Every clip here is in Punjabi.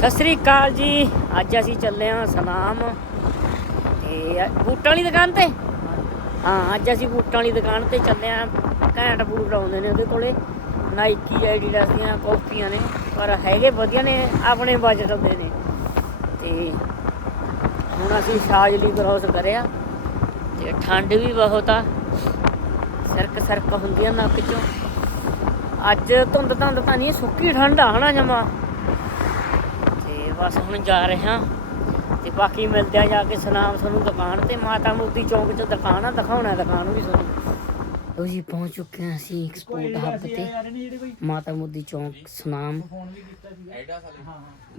ਸਤਿ ਸ੍ਰੀ ਅਕਾਲ ਜੀ। ਅੱਜ ਅਸੀਂ ਚੱਲੇ ਹਾਂ ਸਨਾਮ ਤੇ ਬੂਟਾਂ ਵਾਲੀ ਦੁਕਾਨ ਤੇ? ਹਾਂ, ਅੱਜ ਅਸੀਂ ਬੂਟਾਂ ਵਾਲੀ ਦੁਕਾਨ ਤੇ ਚੱਲੇ ਹਾਂ। ਘੈਂਟ ਬੂਟ ਆਉਂਦੇ ਨੇ ਉਹਦੇ ਕੋਲੇ। ਨਾਈਕੀ ਐਡੀਡਾਸ ਦੀਆਂ ਕਾਪੀਆਂ ਨੇ, ਪਰ ਹੈਗੇ ਵਧੀਆ ਨੇ, ਆਪਣੇ ਬਜਟ ਦੇ ਨੇ। ਤੇ ਹੁਣ ਅਸੀਂ ਸ਼ਾਜਲੀ ਕ੍ਰੋਸ ਕਰਿਆ। ਤੇ ਠੰਡ ਵੀ ਬਹੁਤ ਆ। ਸਰਕ ਸਰਕ ਆ ਨੱਕ ਚੋਂ। ਅੱਜ ਧੁੰਦ ਧੁੰਦ ਤਾਂ ਨਹੀਂ, ਸੁੱਕੀ ਠੰਡ ਆ ਹਨਾ ਜਮਾ। ਤੇ ਬਸ ਹੁਣ ਜਾ ਰਹੇ ਹਾਂ। ਤੇ ਬਾਕੀ ਮਿਲਦੇ ਆ ਜਾ ਕੇ ਸੁਨਾਮ ਤੁਹਾਨੂੰ ਦੁਕਾਨ ਤੇ ਮਾਤਾ ਮੋਦੀ ਚੌਂਕ 'ਚ ਦੁਕਾਨ ਆ ਦਿਖਾਉਣਾ ਦੁਕਾਨ ਵੀ ਤੁਹਾਨੂੰ। ਲੋ ਜੀ ਪਹੁੰਚ ਚੁੱਕੇ ਹਾਂ ਅਸੀਂ ਐਕਸਪੋਰਟ ਹੱਬ ਤੇ। ਮਾਤਾ ਮੋਦੀ ਚੌਂਕ ਸੁਨਾਮ।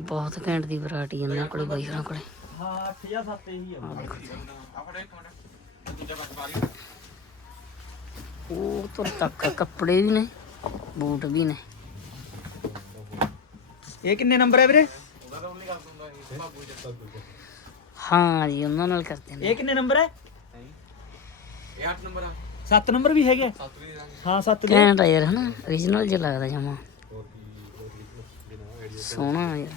ਬਹੁਤ ਘੈਂਟ ਦੀ ਵੈਰਾਈਟੀ ਇਹਨਾਂ ਕੋਲੇ ਬਾਈ ਹੋਰਾਂ ਕੋਲੇ। ਹਾਂ 8 ਜਾਂ 7 ਹੀ ਆ। ਆਹ ਦੇਖੋ ਜੀ। ਉਹ ਤੋਂ ਤੱਕ ਕੱਪੜੇ ਵੀ ਨੇ ਬੂਟ ਵੀ ਨੇ। ਇਹ ਕਿੰਨੇ ਨੰਬਰ ਹੈ ਵੀਰੇ? ਹਾਂ ਜੀ ਉਹਨਾਂ ਨਾਲ ਕਰਦੇ ਨੇ। ਇਹ ਕਿੰਨੇ ਨੰਬਰ ਹੈ? ਇਹ 8 ਨੰਬਰ ਆ। 7 ਨੰਬਰ ਵੀ ਹੈਗੇ 7 ਵੀ ਦਾ ਹਾਂ 7 ਦੇ ਘੈਂਟ ਆ ਯਾਰ ਹਨਾ? origignal ਜਿਹਾ ਲੱਗਦਾ ਜਮਾ। ਸੋਹਣਾ ਯਾਰ।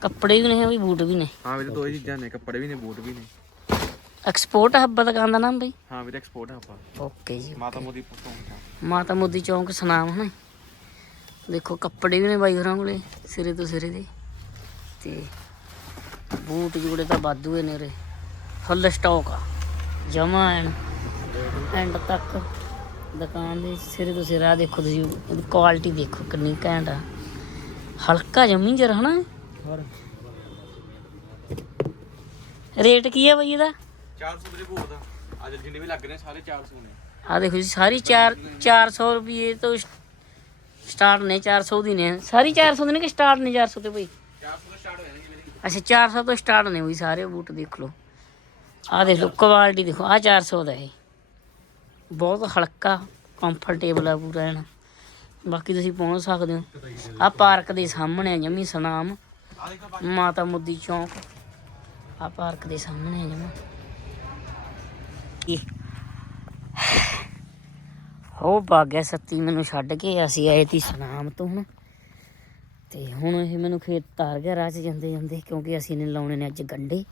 ਕੱਪੜੇ ਵੀ ਨੇ ਵੀ ਬੂਟ ਵੀ ਨੇ। ਹਾਂ ਵੀਰੇ ਦੋ ਹੀ ਚੀਜ਼ਾਂ ਨੇ ਕੱਪੜੇ ਵੀ ਨੇ ਬੂਟ ਵੀ ਨੇ। ਐਕਸਪੋਰਟ ਹੱਬ ਦੁਕਾਨ ਦਾ ਨਾਮ ਬਈ? ਹਾਂ ਵੀਰੇ ਐਕਸਪੋਰਟ ਆ ਆਪਾਂ ਓਕੇ ਜੀ ਮਾਤਾ ਮੋਦੀ ਪਹੁੰਚਾ ਮਾਤਾ ਮੋਦੀ ਚੌਂਕ ਸੁਨਾਮ ਹਨਾ? ਦੇਖੋ ਕੱਪੜੇ ਵੀ ਨੇ ਬਾਈ ਹੋਰਾਂ ਕੋਲੇ ਸਿਰੇ ਤੋਂ ਸਿਰੇ ਦੇ। ਤੇ ਬੂਟ ਜੁੜੇ ਤਾਂ ਵਾਧੂ ਨੇ ਰੇ ਫੁੱਲ ਸਟਾਕ ਆ। ਜਮਾ ਐਨ ਐਂਡ ਤੱਕ। ਦੁਕਾਨ ਦੇ ਸਿਰੇ ਤੋਂ ਸਿਰਾ ਦੇਖੋ ਤੁਸੀਂ ਇਹਦੀ ਕੁਆਲਿਟੀ ਦੇਖੋ ਕਿੰਨੀ ਘੈਂਟ ਆ। ਹਲਕਾ ਜਮੀ ਜਰ ਹਨਾ? ਰੇਟ ਕੀ ਹੈ ਬਈ ਇਹਦਾ? 400 ਦੇ ਬੂਟ ਦਾ ਅੱਜ ਜਿੰਨੇ ਵੀ ਲੱਗ ਰਹੇ ਸਾਰੇ 400 ਨੇ। ਆ ਦੇਖੋ ਜੀ ਸਾਰੀ 4 400 ਰੁਪਏ ਤੋਂ ਸਟਾਰਟ ਨੇ 400 ਦੀ ਨੇ। ਸਾਰੀ 400 ਦੀ ਨੇ ਕਿ ਸਟਾਰਟ ਨੇ 400 ਤੇ ਬਈ? 400 ਤੋਂ ਸਟਾਰਟ ਹੋ ਅੱਛਾ 400 ਤੋਂ ਸਟਾਰਟ ਨੇ ਬਈ, ਸਾਰੇ ਬੂਟ ਦੇਖ ਲਓ। ਆ ਦੇਖ ਲਓ, ਕੁਆਲਿਟੀ ਦੇਖੋ ਆ 400 ਦਾ ਇਹ। ਬਹੁਤ ਹਲਕਾ ਕੰਫਰਟੇਬਲ ਆ ਪੂਰਾ ਐਨ ਬਾਕੀ ਤੁਸੀਂ ਪਹੁੰਚ ਸਕਦੇ ਹੋ। ਆ ਪਾਰਕ ਦੇ ਸਾਹਮਣੇ ਆ ਜਮੀ ਸਨਾਮ। ਮਾਤਾ ਮੁੱਦੀ ਚੌਂਕ। ਆ ਪਾਰਕ ਦੇ ਸਾਹਮਣੇ ਆ ਜਮਾ। ਉਹ ਭਾਗਿਆ ਸੱਤੀ ਮੈਨੂੰ ਛੱਡ ਕੇ ਅਸੀਂ ਆਏ ਤੀ ਸਨਾਮ ਤੋਂ ਹੁਣ। ਤੇ ਹੁਣ ਇਹ ਮੈਨੂੰ ਖੇਤ ਤਾਰ ਗਿਆ ਰਾਹ 'ਚ ਜਾਂਦੇ ਜਾਂਦੇ ਕਿਉਂਕਿ ਅਸੀਂ ਨੇ ਲਾਉਣੇ ਨੇ ਅੱਜ ਗੰਡੇ।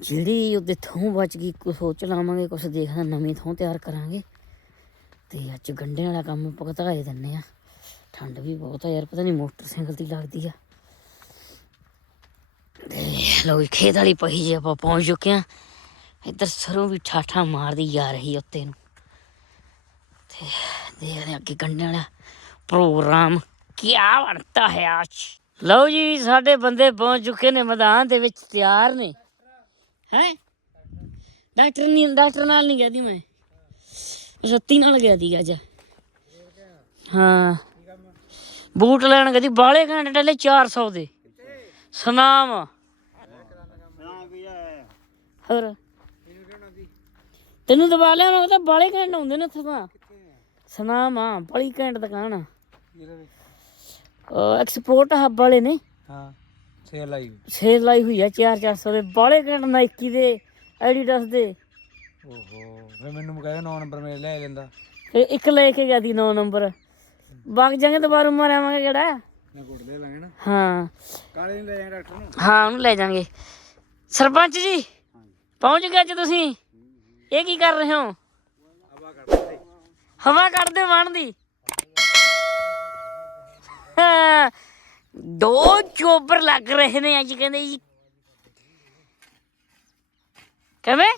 ਜਿਹੜੀ ਉਹਦੇ ਥੋਂ ਬਚ ਗਈ ਕੁਛ ਸੋਚ ਲਾਵਾਂਗੇ ਕੁਛ ਦੇਖਦਾ ਨਵੀਂ ਥੋਂ ਤਿਆਰ ਕਰਾਂਗੇ। ਤੇ ਅੱਜ ਗੰਡੇ ਵਾਲਾ ਕੰਮ ਭੁਗਤਾਏ ਦਿੰਨੇ ਆ। ਠੰਡ ਵੀ ਬਹੁਤ ਆ ਯਾਰ ਪਤਾ ਨਹੀਂ ਮੋਟਰਸਾਈਕਲ ਦੀ ਲੱਗਦੀ ਆ। ਤੇ ਲੋ ਜੀ, ਖੇਤ ਵਾਲੀ ਪਹੀ ਜੇ ਆਪਾਂ ਪਹੁੰਚ ਚੁੱਕੇ ਆ। ਇੱਧਰ ਸਰੋਂ ਵੀ ਠਾਠਾ ਮਾਰਦੀ ਜਾ ਰਹੀ ਉੱਤੇ ਨੂੰ। ਦੇਖਦੇ ਅੱਗੇ ਗੰਡੇ ਵਾਲਾ ਪ੍ਰੋਗਰਾਮ। ਕੀ ਬਣਤਾ ਹੈ ਅੱਜ। ਲਓ ਜੀ, ਸਾਡੇ ਬੰਦੇ ਪਹੁੰਚ ਚੁੱਕੇ ਨੇ, ਮੈਦਾਨ ਦੇ ਵਿੱਚ ਤਿਆਰ ਨੇ। ਹੈ? ਡਾਕਟਰ ਨਹੀਂ, ਡਾਕਟਰ ਨਾਲ ਨਹੀਂ ਗਈ ਮੈਂ। ਸੱਤੀ ਨਾਲ ਗਿਆ ਦੀ ਅੱਜ। ਹਾਂ। ਬੂਟ ਲੈਣ ਗਈ ਬਾਲੇ ਘੰਟੇ ਡਲੇ 400 ਦੇ। ਸੁਨਾਮ। ਹੋਰ? ਤੈਨੂੰ ਦਬਾ ਲਿਆ, ਮੈਂ ਤਾਂ ਬਾਲੇ ਘੰਟੇ ਆਉਂਦੇ ਨੇ ਉੱਥੇ ਤਾਂ। ਸੁਨਾਮ ਆ ਬੜੀ ਘੰਟ ਦੁਕਾਨ ਆ। ਐਕਸਪੋਰਟ ਹੱਬ ਵਾਲੇ ਨੇ। ਹਾਂ ਸੇਲ ਲਾਈ ਸੇਲ ਲਾਈ ਹੋਈ ਆ 4-400 ਦੇ ਬਾਲੇ ਘੰਟ ਨਾਈਕੀ ਦੇ ਐਡੀਡਾਸ ਦੇ। ਓਹੋ ਵੇ ਮੈਨੂੰ ਕਹਿੰਦਾ 9 ਨੰਬਰ ਮੇਰੇ ਲੈ ਲੈਂਦਾ। ਤੇ ਇੱਕ ਲੈ ਕੇ ਗਿਆ ਦੀ 9 ਨੰਬਰ। ਵਗ ਜਾਂਗੇ ਦੁਬਾਰਾ ਮਾਰਾਵਾਂਗੇ ਕਿਹੜਾ? ਨਾ ਗੁੱਟ ਲੈ ਲਾਂਗੇ ਨਾ। ਹਾਂ। ਕਾਲੇ ਨਹੀਂ ਲੈ ਜਾਣਾ ਡਾਕਟਰ ਨੂੰ? ਹਾਂ ਉਹਨੂੰ ਲੈ ਜਾਾਂਗੇ ਸਰਪੰਚ ਜੀ ਪਹੁੰਚ ਗਏ ਅੱਜ ਤੁਸੀਂ? ਇਹ ਕੀ ਕਰ ਰਹੇ ਹੋ? ਹਵਾ ਕੱਢਦੇ ਵਣ ਦੀ। ਹਾਂ, ਦੋ ਚੋਬਰ ਲੱਗ ਰਹੇ ਨੇ ਅੱਜ ਕਹਿੰਦੇ ਜੀ। ਕਿਵੇਂ?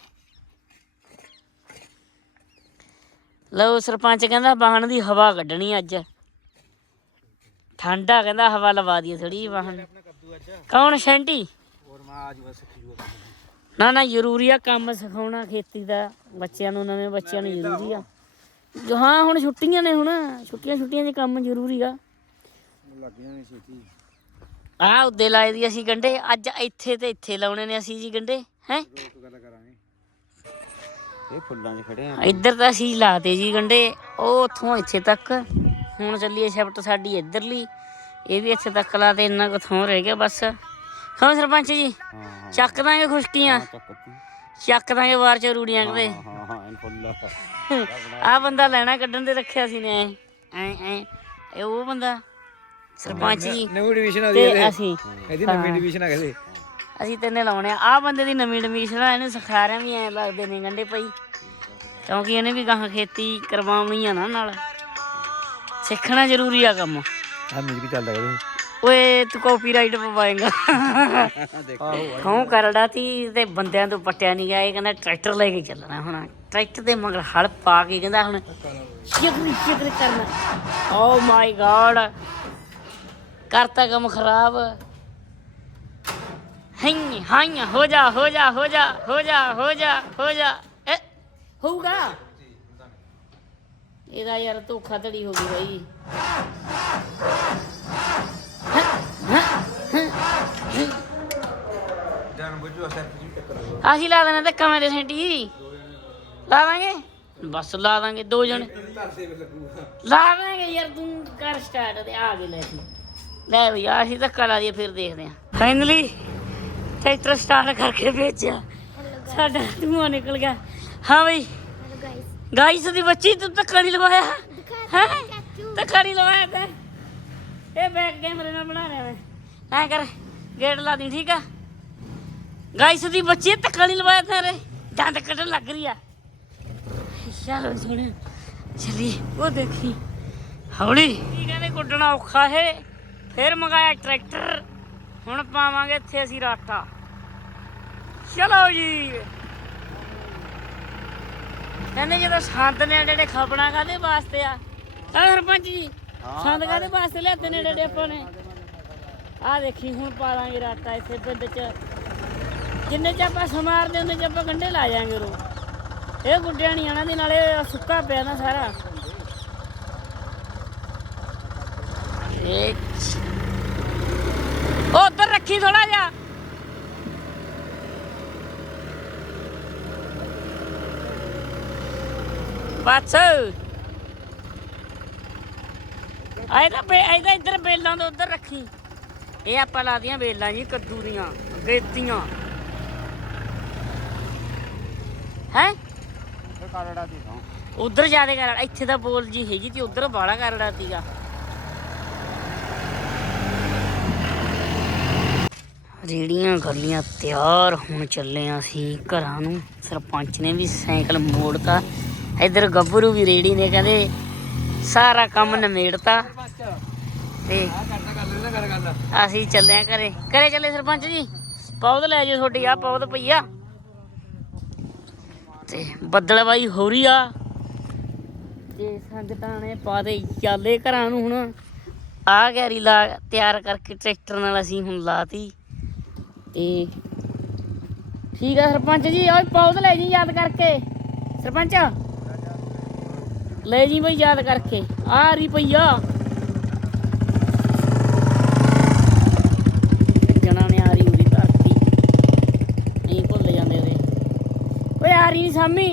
ਲਓ ਸਰਪੰਚ ਕਹਿੰਦਾ ਵਾਹਣ ਦੀ ਹਵਾ ਕੱਢਣੀ ਅੱਜ। ਠੰਡਾ ਕਹਿੰਦਾ ਹਵਾ ਲਵਾ ਦਈਏ ਥੋੜੀ ਵਾਹਣ ਕੌਣ ਸ਼ੈਂਟੀ? ਹੋਰ ਮੈਂ ਆਜ ਬਸ ਨਾ ਨਾ ਜ਼ਰੂਰੀ ਆ ਕੰਮ ਸਿਖਾਉਣਾ ਖੇਤੀ ਦਾ। ਬੱਚਿਆਂ ਨੂੰ ਨਵੇਂ ਬੱਚਿਆਂ ਨੂੰ ਜ਼ਰੂਰੀ ਆ। ਹਾਂ ਹੁਣ ਛੁੱਟੀਆਂ ਨੇ ਹੁਣ। ਛੁੱਟੀਆਂ ਛੁੱਟੀਆਂ 'ਚ ਕੰਮ ਜ਼ਰੂਰੀ ਆ। ਲੱਗ ਜਾਣੀ ਛੇਤੀ। ਆ ਉੱਦੇ ਲਾਏ ਦੀ ਅਸੀਂ ਗੰਡੇ ਅੱਜ ਇੱਥੇ ਤੇ ਇੱਥੇ ਲਾਉਣੇ ਨੇ ਅਸੀਂ ਜੀ ਗੰਡੇ ਹੈ? ਰੋਕ ਗੱਲ ਕਰਾਂਗੇ। ਇਹ ਫੁੱਲਾਂ 'ਚ ਖੜੇ ਆ। ਇੱਧਰ ਤਾਂ ਅਸੀਂ ਲਾਤੇ ਜੀ ਗੰਡੇ ਉਹ ਉੱਥੋਂ ਇੱਥੇ ਤੱਕ। ਹੁਣ ਚੱਲੀਏ ਸ਼ਿਫਟ ਸਾਡੀ ਇੱਧਰਲੀ। ਇਹ ਵੀ ਇੱਥੇ ਤੱਕ ਲਾ ਤੇ ਇੰਨਾ ਕੁ ਥੋਂ ਰਹਿ ਗਿਆ ਬਸ। ਹਾਂ ਸਰਪੰਚ ਜੀ ਹਾਂ ਹਾਂ। ਚੱਕ ਦਾਂਗੇ ਖੁਸ਼ਕੀਆਂ। ਚੱਕ ਦਾਂਗੇ ਵਾਰ ਚ ਰੂੜੀਆਂ ਕਦੇ ਹਾਂ ਹਾਂ ਆ ਬੰਦਾ ਲੈਣਾ ਕੱਢਣ ਤੇ ਰੱਖਿਆ ਸੀ ਨੇ। ਐ ਐ। ਇਹ ਉਹ ਬੰਦਾ ਸਰਪੰਚ ਜੀ। ਨਵੀਂ ਡਿਵੀਜ਼ਨ ਆ ਗਈ ਤੇ ਅਸੀਂ ਇਹਦੀ ਨਵੀਂ ਡਿਵੀਜ਼ਨ ਆ ਗਈ ਅਸੀਂ ਤਿੰਨੇ ਲਾਉਣੇ ਆ। ਬੰਦੇ ਦੀ ਨਵੀਂ ਐਡਮਿਸ਼ਨ ਆ ਇਹਨੂੰ ਸਿਖਾ ਰਿਆਂ ਵੀ ਐ ਲੱਗਦੇ ਨੇ ਗੰਡੇ ਪਈ ਕਿਉਂਕਿ ਇਹਨੇ ਵੀ ਗਾਹਾਂ ਖੇਤੀ ਕਰਵਾਉਣੀ ਆ ਨਾ ਨਾਲ। ਸਿੱਖਣਾ ਜ਼ਰੂਰੀ ਆ ਕੰਮ। ਹਾਂ ਮਿਊਜ਼ਿਕ ਚੱਲਦਾ ਇਹਦੇ। ਓਏ ਤੂੰ ਕਾਪੀਰਾਈਟ ਪਵਾਏਗਾ। ਕਹੂੰ ਕਰੜਾ ਤੀ ਤੇ ਬੰਦਿਆਂ ਤੋਂ ਪੱਟਿਆ ਨਹੀਂ ਗਿਆ ਇਹ ਕਹਿੰਦਾ ਟਰੈਕਟਰ ਲੈ ਕੇ ਚੱਲਣਾ ਹੁਣ। ਟਰੈਕਟਰ ਦੇ ਮਗਰ ਹਲ ਪਾ ਕੇ ਕਹਿੰਦਾ ਹੁਣ ਸ਼ਿਕਰੀ ਸ਼ਿਕਰੀ ਕਰਨਾ। ਓ ਮਾਈ ਗॉड ਕਰਤਾ ਕੰਮ ਖਰਾਬ। ਹਈਂ ਹਾਈਂ ਹੋ ਜਾ ਹੋ ਜਾ ਹੋ ਜਾ ਹੋ ਜਾ ਹੋ ਜਾ ਹੋ ਜਾ। ਹੋਊਗਾ? ਇਹਦਾ ਯਾਰ ਧੋਖਾ ਧੜੀ ਹੋ ਗਈ ਬਾਈ। ਜਾਨ ਬੁੱਝੋ ਅਸਰ ਜੀ ਟੱਕਰ ਅਸੀਂ ਲਾ ਦੇਣਾ ਧੱਕਾ ਮੇਰੇ ਸੈਂਟੀ ਲਾ ਦਾਂਗੇ? ਬਸ ਲਾ ਦਾਂਗੇ ਦੋ ਜਣੇ। ਲਾ ਦਾਂਗੇ ਯਾਰ ਤੂੰ ਕਰ ਸਟਾਰਟ ਤੇ ਆ ਗਏ ਲੈ ਅਸੀਂ ਲੈ ਬਈ ਆ ਅਸੀਂ ਧੱਕਾ ਲਾ ਦਈਏ ਫਿਰ ਦੇਖਦੇ ਹਾਂ। ਫਾਈਨਲੀ ਟਰੈਕਟਰ ਸਟਾਰਟ ਕਰਕੇ ਭੇਜਿਆ। ਸਾਡਾ ਧੂਆਂ ਨਿਕਲ ਗਿਆ। ਹਾਂ ਬਈ। ਗਾਈਸ ਦੀ ਬੱਚੀ ਤੂੰ ਧੱਕਾ ਨਹੀਂ ਲਵਾਇਆ? ਹੈ? ਧੱਕਾ ਨਹੀਂ ਲਵਾਇਆ ਤੇ? ਇਹ ਬੈਕ ਕੈਮਰੇ ਨਾਲ ਬਣਾ ਰਿਹਾ ਮੈਂ ਐ ਕਰ ਗੇਟ ਲਾ ਦੀ, ਠੀਕ ਆ? ਗਾਇਸ ਦੀ ਬੱਚੀ ਧੱਕਾ ਨਹੀਂ ਲਵਾਇਆ ਤੇਰੇ। ਦੰਦ ਕੱਢਣ ਲੱਗ ਰਹੀ ਆ। ਚਲੋ ਸੋਹਣੇ ਚਲੀ ਉਹ ਦੇਖੀ। ਹੌਲੀ। ਕੀ ਕਹਿੰਦੇ, ਕੁੱਟਣਾ ਔਖਾ ਹੈ। ਫਿਰ ਮੰਗਾਇਆ ਟਰੈਕਟਰ ਹੁਣ ਪਾਵਾਂਗੇ ਇੱਥੇ ਅਸੀਂ ਰਾਟਾ ਚਲੋ ਜੀ। ਕਹਿੰਦੇ ਜਦੋਂ ਸੰਦ ਨੇ ਜਿਹੜੇ ਖਪਣਾ ਕਾਦੇ ਵਾਸਤੇ ਆ? ਸਰਪੰਚ ਜੀ। ਸੰਦ ਕਾਦੇ ਵਾਸਤੇ ਲਿਆਤੇ ਨੇ ਜਿਹੜੇ ਆਪਾਂ ਨੇ। ਆ ਦੇਖੀ, ਹੁਣ ਪਾ ਲਾਂਗੇ ਇੱਥੇ ਪਿੰਡ ਚ। ਜਿੰਨੇ ਚ ਆਪਾਂ ਸਮਾਰਦੇ, ਉਹਨੇ ਚ ਆਪਾਂ ਗੰਡੇ ਲਾ ਜਾਾਂਗੇ ਰੋ ਇਹ ਗੁੱਡਿਆਂ ਨਹੀਂ ਆਣਾ ਦੀ ਨਾਲੇ ਸੁੱਕਾ ਪਿਆ ਨਾ ਸਾਰਾ। ਇਹ ਉਹ ਉਧਰ ਰੱਖੀ ਥੋੜਾ ਜਿਹਾ। ਬਸ। ਆਏ ਤਾਂ ਬੇ ਇਹਦਾ ਇੱਧਰ ਬੇਲਾਂ ਤੋਂ ਉਧਰ ਰੱਖੀ। ਇਹ ਆਪਾਂ ਲਾ ਦੀਆਂ ਬੇਲਾਂ ਜੀ ਕੱਦੂ ਦੀਆਂ ਗੇਤੀਆਂ। ਹੈ? ਕਾਰੜਾ ਦੀ ਥਾਂ ਉਧਰ ਜ਼ਿਆਦਾ ਕਰ ਇੱਥੇ ਤਾਂ ਬੋਲ ਜੀ ਹੈਗੀ ਤੇ ਉਧਰ ਬਾਲਾ ਕਰੜਾ ਤੀਗਾ ਰੇੜੀਆਂ ਗੱਲੀਆਂ ਤਿਆਰ ਹੁਣ ਚੱਲੇ ਆਂ ਅਸੀਂ ਘਰਾਂ ਨੂੰ। ਸਰਪੰਚ ਨੇ ਵੀ ਸਾਈਕਲ ਮੋੜਤਾ। ਇੱਧਰ ਗੱਭਰੂ ਵੀ ਰੇੜੀ ਨੇ ਕਹਿੰਦੇ ਸਾਰਾ ਕੰਮ ਨਿਮੇੜਤਾ। ਤੇ ਅਸੀਂ ਚੱਲੇ ਆਂ ਘਰੇ। ਘਰੇ ਚੱਲੇ ਸਰਪੰਚ ਜੀ? ਪੌਦ ਲੈ ਜਾਓ ਤੁਹਾਡੀ ਆ ਪੌਦ ਪਈ ਆ। ਤੇ ਬੱਦਲਬਾਈ ਹੋ ਰਹੀ ਆ। ਤੇ ਸੰਗਤਾਂ ਨੇ ਪਾ ਦੇ ਚੱਲੇ ਘਰਾਂ ਨੂੰ ਹੁਣ। ਆ ਗੈਰੀ ਲਾ ਤਿਆਰ ਕਰਕੇ ਟਰੈਕਟਰ ਨਾਲ ਅਸੀਂ ਹੁਣ ਲਾਤੀ। ਤੇ ਠੀਕ ਆ ਸਰਪੰਚ ਜੀ ਓਏ ਪੌਦ ਲੈ ਜੀ ਯਾਦ ਕਰਕੇ। ਸਰਪੰਚ। ਲੈ ਜੀ ਬਈ ਯਾਦ ਕਰਕੇ। ਆ ਰਹੀ ਪਈਆ ਜਣਾ ਨੇ ਆ ਰਹੀ ਉਹਦੀ ਧਰਤੀ ਨਹੀਂ ਭੁੱਲ ਜਾਂਦੇ ਉਹਦੇ ਓਏ ਆ ਰਹੀ ਨੀ ਸਾਮੀ।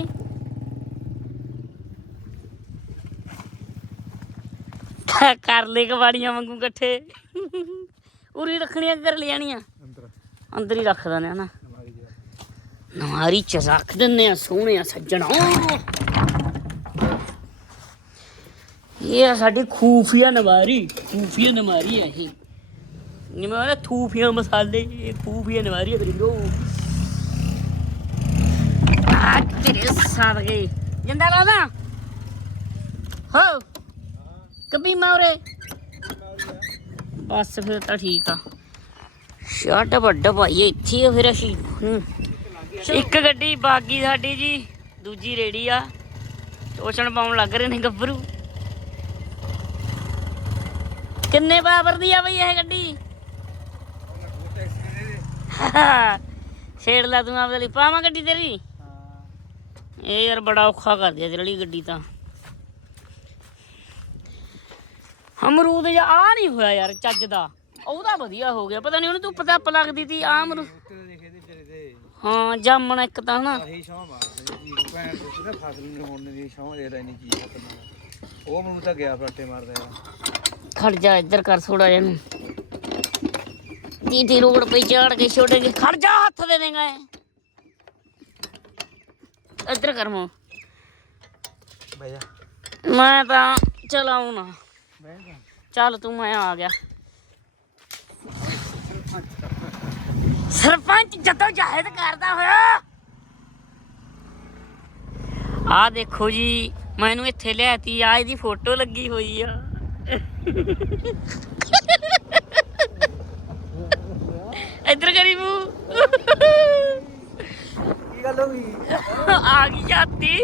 ਕਰ ਲੈ ਕਵਾੜੀਆਂ ਵਾਂਗੂ ਇਕੱਠੇ। ਉਰੀ ਰੱਖਣੀਆਂ ਕਰ ਲਿਆਣੀਆਂ ਅੰਦਰ। ਅੰਦਰ ਹੀ ਰੱਖ ਦਿੰਦੇ ਆ ਨਾ। ਨਵਾਰੀ ਚ ਰੱਖ ਦਿੰਦੇ ਆ ਸੋਹਣਿਆ ਸੱਜਣਾ। ਇਹ ਆ ਸਾਡੀ ਖੂਫੀਆ ਨਵਾਰੀ। ਖੂਫੀਆ ਨਵਾਰੀ ਆ ਇਹ। ਨਿਮਾਰਾ ਥੂਫੀਆ ਮਸਾਲੇ ਇਹ ਖੂਫੀਆ ਨਵਾਰੀ ਆ ਗਰਿੰਦੋ ਆ ਤੇਰੇ ਸਾਦਗੇ ਜਿੰਦਾ ਲਾਦਾ? ਹੋ। ਕਬੀ ਮਾਰੇ ਬਸ ਫਿਰ ਤਾਂ ਠੀਕ ਆ। ਸ਼ਾਟ ਵੱਡਾ ਭਾਈ ਇੱਥੇ ਆ ਫਿਰ ਅਸੀਂ। ਇੱਕ ਗੱਡੀ ਬਾਗੀ ਸਾਡੀ ਜੀ ਦੂਜੀ ਰੇੜੀ ਆ। ਟੋਚਣ ਪਾਉਣ ਲੱਗ ਰਹੇ ਨੇ ਗੱਭਰੂ। ਕਿੰਨੇ ਪਾਵਰ ਦੀ ਆ ਬਈ ਇਹ ਗੱਡੀ? ਛੇੜ ਲਾ ਤੂੰ ਆਪਦੇ ਲਈ। ਪਾਵਾਂ ਗੱਡੀ ਤੇਰੀ? ਇਹ ਯਾਰ ਬੜਾ ਔਖਾ ਕਰਦੀ ਆ ਤੇਰੀ ਵਾਲੀ ਗੱਡੀ ਤਾਂ। ਅਮਰੂਦ ਜਾਂ ਆ ਨਹੀਂ ਹੋਇਆ ਯਾਰ ਚੱਜ ਦਾ। ਉਹਦਾ ਵਧੀਆ ਹੋ ਗਿਆ ਪਤਾ ਨਹੀਂ ਉਹਨੂੰ ਧੁੱਪ ਧੱਪ ਲੱਗਦੀ ਤੀ ਆ ਅਮਰੂ ਤੇ ਦੇਖੇ ਤੇ ਤੇਰੇ ਤੇ ਹਾਂ ਜਾਮਣ ਇੱਕ ਤਾਂ ਨਾ ਆਹੀ ਸ਼ੌਂ ਮਾਰਦੇ ਜੀ ਭੈਣ ਦੇ ਉਹਦਾ ਫਸਲ ਨੂੰ ਹੋਣ ਦੀ ਸ਼ੌਂ ਦੇ ਨਹੀਂ ਕੀ ਕਰਨਾ ਉਹ ਮੈਨੂੰ ਤਾਂ ਗਿਆ ਫਰਾਟੇ ਮਾਰਦਾ ਯਾਰ ਖੜ ਜਾ ਇੱਧਰ ਕਰ ਥੋੜਾ ਜਿਹਾ ਨੂੰ ਟੀਟੀ ਰੋਡ ਪੇ ਚੜ ਕੇ ਛੋੜेंगे ਖੜ ਜਾ ਹੱਥ ਦੇ ਦੇਗਾ ਇੱਧਰ ਕਰ ਮੂੰਹ। ਬਈ ਮੈਂ ਤਾਂ ਚਲਾਉਂ ਨਾ। ਚੱਲ ਤੂੰ ਮੈਂ ਆ ਗਿਆ। ਸਰਪੰਚ ਜਦੋਂ ਜਾਹਦ ਕਰਦਾ ਹੋਇਆ। ਆ ਦੇਖੋ ਜੀ ਮੈਨੂੰ ਇੱਥੇ ਲਿਆਤੀ ਆ ਇਹਦੀ ਫੋਟੋ ਲੱਗੀ ਹੋਈ ਆ। ਇੱਧਰ ਕਰੀ ਮੂੰਹ। ਆ ਗਈ ਜਾਤੀ